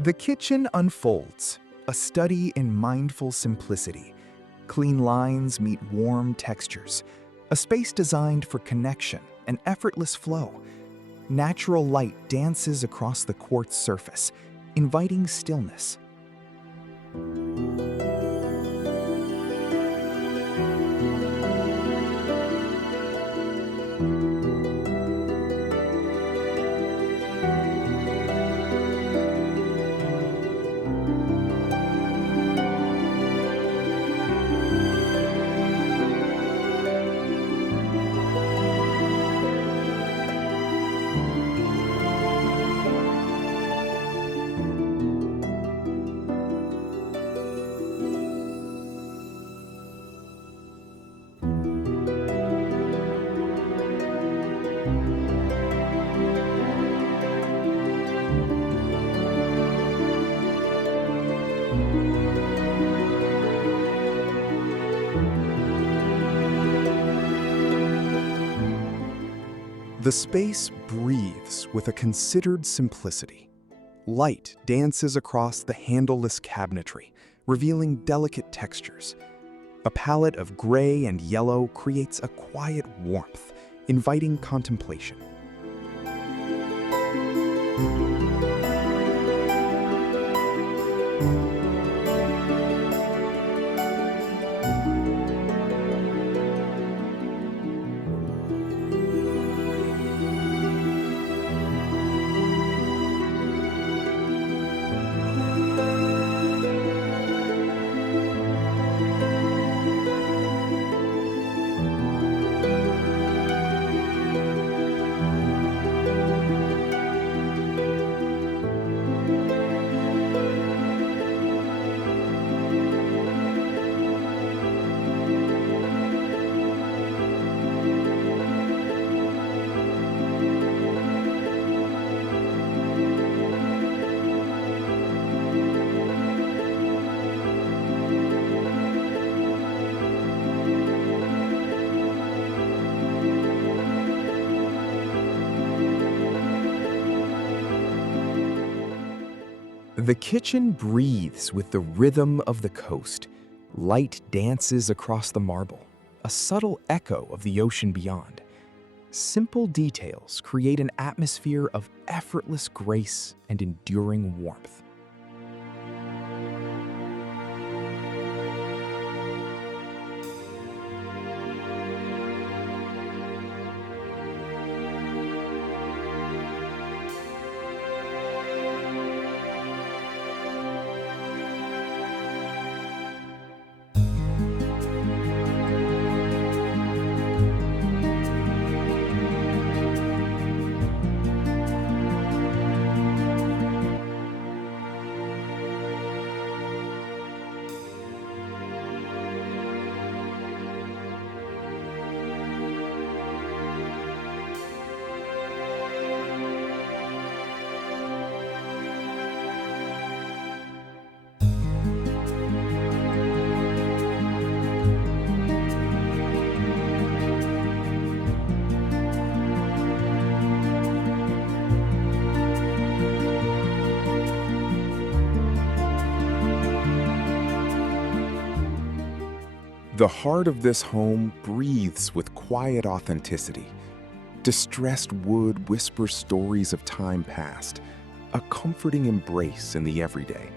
The kitchen unfolds, a study in mindful simplicity. Clean lines meet warm textures, a space designed for connection and effortless flow. Natural light dances across the quartz surface, inviting stillness. The space breathes with a considered simplicity. Light dances across the handleless cabinetry, revealing delicate textures. A palette of gray and yellow creates a quiet warmth, inviting contemplation. The kitchen breathes with the rhythm of the coast. Light dances across the marble, a subtle echo of the ocean beyond. Simple details create an atmosphere of effortless grace and enduring warmth. The heart of this home breathes with quiet authenticity. Distressed wood whispers stories of time past, a comforting embrace in the everyday.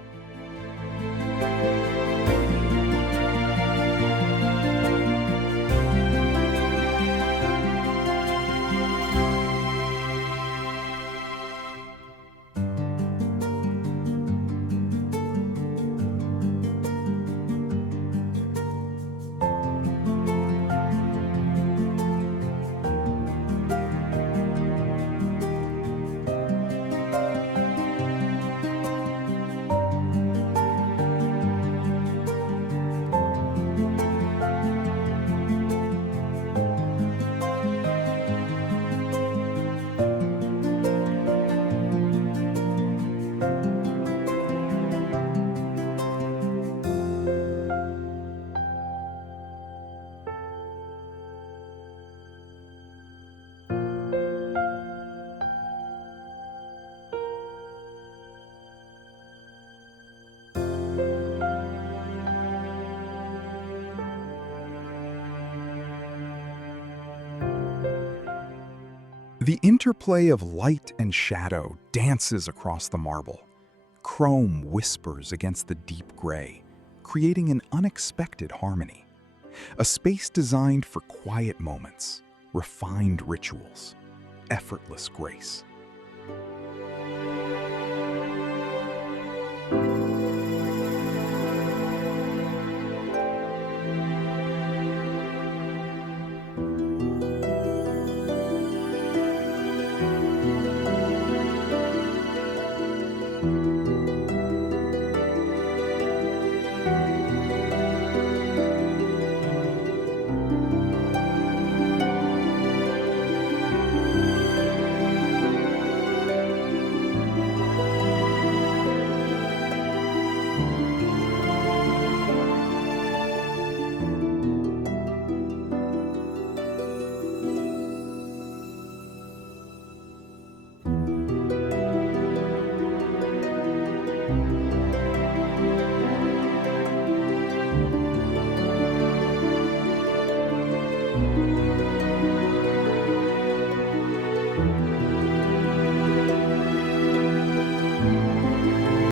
The interplay of light and shadow dances across the marble. Chrome whispers against the deep gray, creating an unexpected harmony. A space designed for quiet moments, refined rituals, effortless grace.